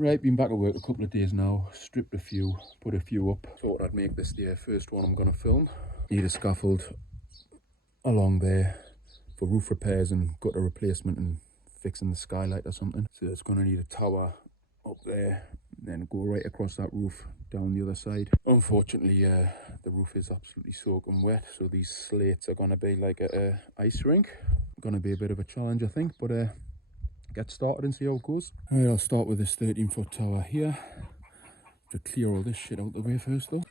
Right, been back at work a couple of days now, stripped a few, put a few up. Thought I'd make this the first one I'm going to film. Need a scaffold along there for roof repairs and gutter replacement and fixing the skylight or something. So it's going to need a tower up there, then go right across that roof down the other side. Unfortunately, the roof is absolutely soaking wet, so these slates are going to be like a ice rink. Going to be a bit of a challenge, I think, but get started and see how it goes. Right, I'll start with this 13-foot tower here. To clear all this shit out the way first though.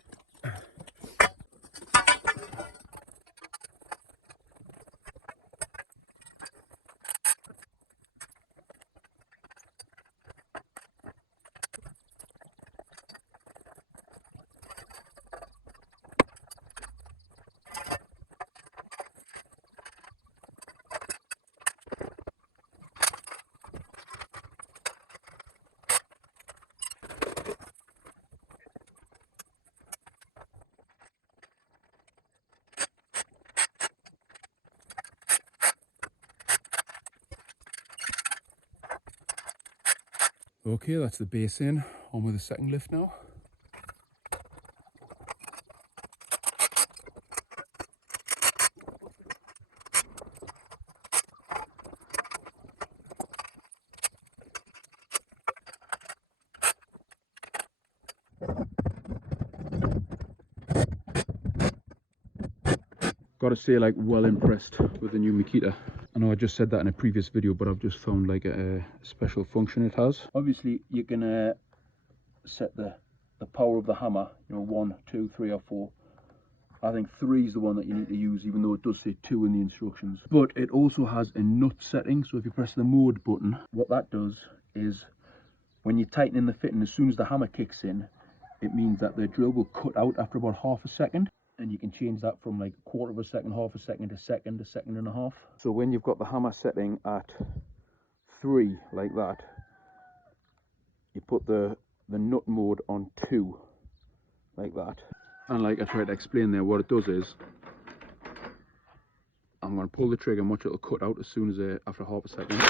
Okay, that's the base in. On with the second lift now. Gotta say, like, well impressed with the new Makita. I know I just said that in a previous video, but I've just found like a special function it has. Obviously, you can set the power of the hammer, you know, 1, 2, 3 or 4. I think 3 is the one that you need to use, even though it does say 2 in the instructions. But it also has a nut setting, so if you press the mode button, what that does is when you're tightening the fitting, as soon as the hammer kicks in, it means that the drill will cut out after about half a second. And you can change that from like a quarter of a second, half a second, a second and a half. So when you've got the hammer setting at 3 like that, you put the nut mode on 2 like that. And like I tried to explain there, what it does is I'm going to pull the trigger and watch it'll cut out as soon as after half a second.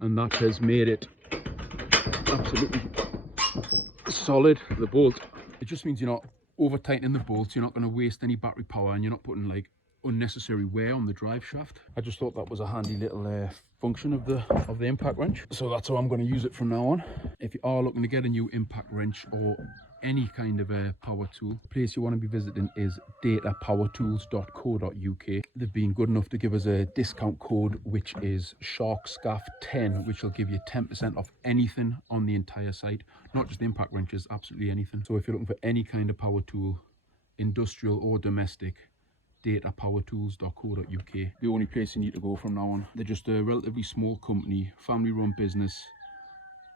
And that has made it absolutely solid, the bolt. It just means you're not over tightening the bolts, you're not going to waste any battery power, and you're not putting like unnecessary wear on the drive shaft. I just thought that was a handy little function of the impact wrench. So that's how I'm going to use it from now on. If you are looking to get a new impact wrench or any kind of a power tool, the place you want to be visiting is datapowertools.co.uk. They've been good enough to give us a discount code, which is SharkScaff10, which will give you 10% off anything on the entire site, not just impact wrenches, absolutely anything. So if you're looking for any kind of power tool, industrial or domestic, datapowertools.co.uk. The only place you need to go from now on. They're just a relatively small company, family run business,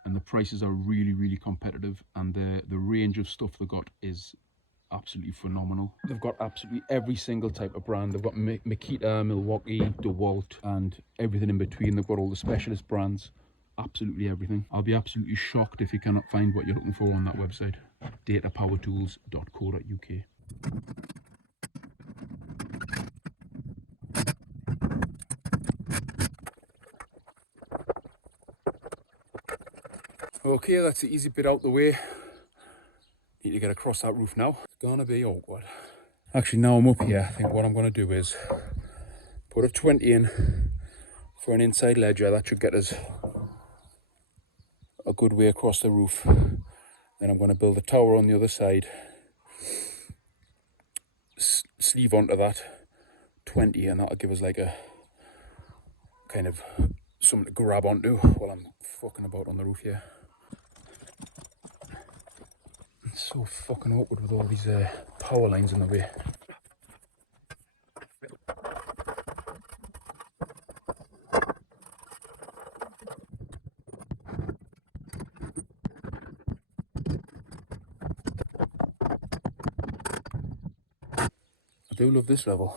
and the prices are really, really competitive, and the range of stuff they got is absolutely phenomenal. They've got absolutely every single type of brand. They've got Makita, Milwaukee, DeWalt, and everything in between. They've got all the specialist brands, absolutely everything. I'll be absolutely shocked if you cannot find what you're looking for on that website, datapowertools.co.uk. Okay, that's the easy bit out the way. Need to get across that roof now. It's gonna be awkward. Actually, now I'm up here, I think what I'm gonna do is put a 20 in for an inside ledger. That should get us a good way across the roof. Then I'm gonna build a tower on the other side, sleeve onto that 20, and that'll give us like a kind of something to grab onto while I'm fucking about on the roof here. It's so fucking awkward with all these power lines in the way. I do love this level.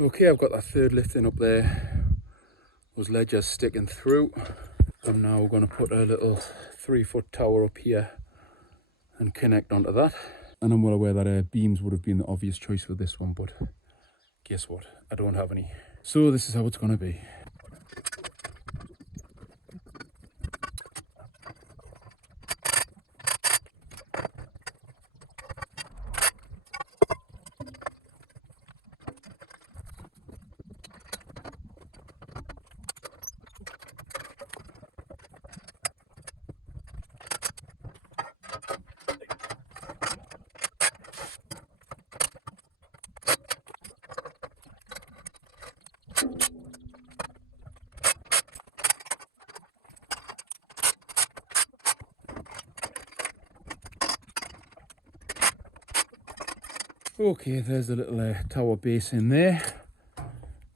Okay, I've got that third lifting up there. Those ledges sticking through. I'm now going to put a little 3-foot tower up here and connect onto that. And I'm well aware that beams would have been the obvious choice for this one, but guess what? I don't have any. So this is how it's going to be. Okay, there's the little tower base in there.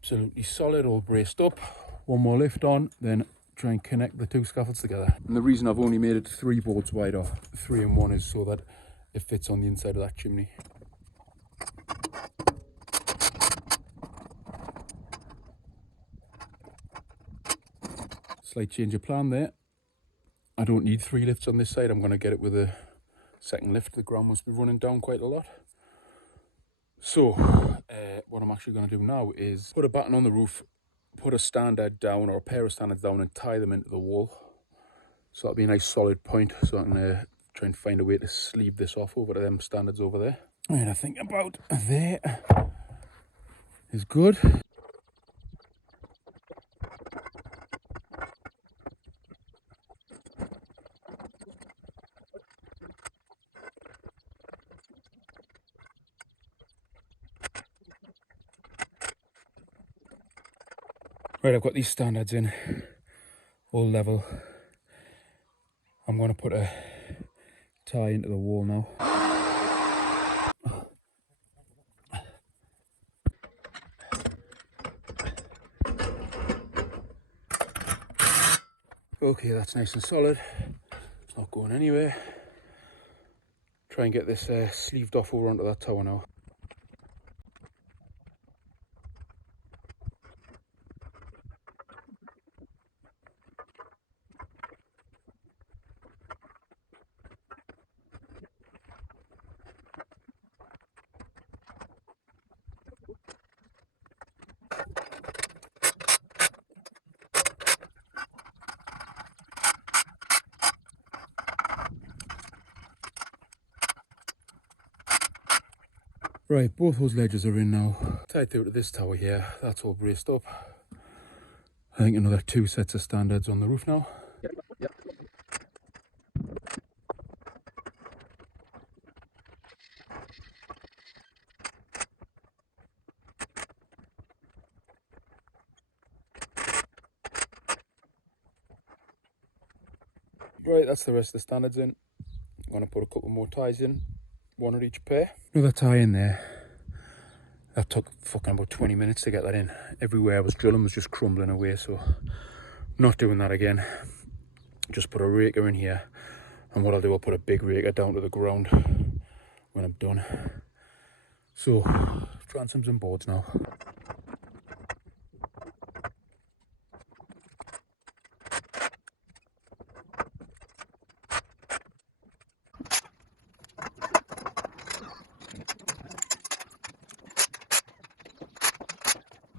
Absolutely solid, all braced up. One more lift on, then try and connect the two scaffolds together. And the reason I've only made it 3 boards wide, or 3 in 1, is so that it fits on the inside of that chimney. Slight change of plan there. I don't need 3 lifts on this side. I'm going to get it with a second lift. The ground must be running down quite a lot. So what I'm actually going to do now is put a batten on the roof, put a standard down or a pair of standards down and tie them into the wall. So that'll be a nice solid point, so I can try and find a way to sleeve this off over to them standards over there. Right, I think about there is good. Right, I've got these standards in, all level. I'm going to put a tie into the wall now. Okay, that's nice and solid. It's not going anywhere. Try and get this sleeved off over onto that tower now. Right, both those ledges are in now. Tied through to this tower here, that's all braced up. I think another 2 sets of standards on the roof now. Yep. Right, that's the rest of the standards in. I'm going to put a couple more ties in, 1 on each pair. Another tie in there. That took fucking about 20 minutes to get that in. Everywhere I was drilling was just crumbling away, so not doing that again. Just put a raker in here, and what I'll do, I'll put a big raker down to the ground when I'm done. So, transoms and boards now.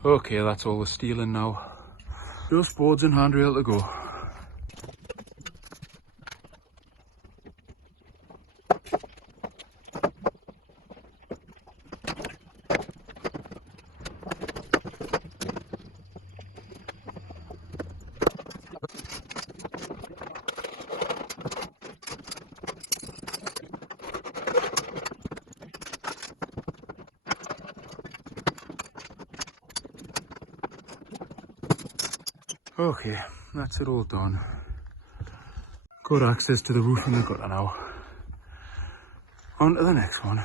Okay, that's all the steel in now. Just boards and handrail to go. Okay, that's it all done. Good access to the roof in the gutter now. On to the next one.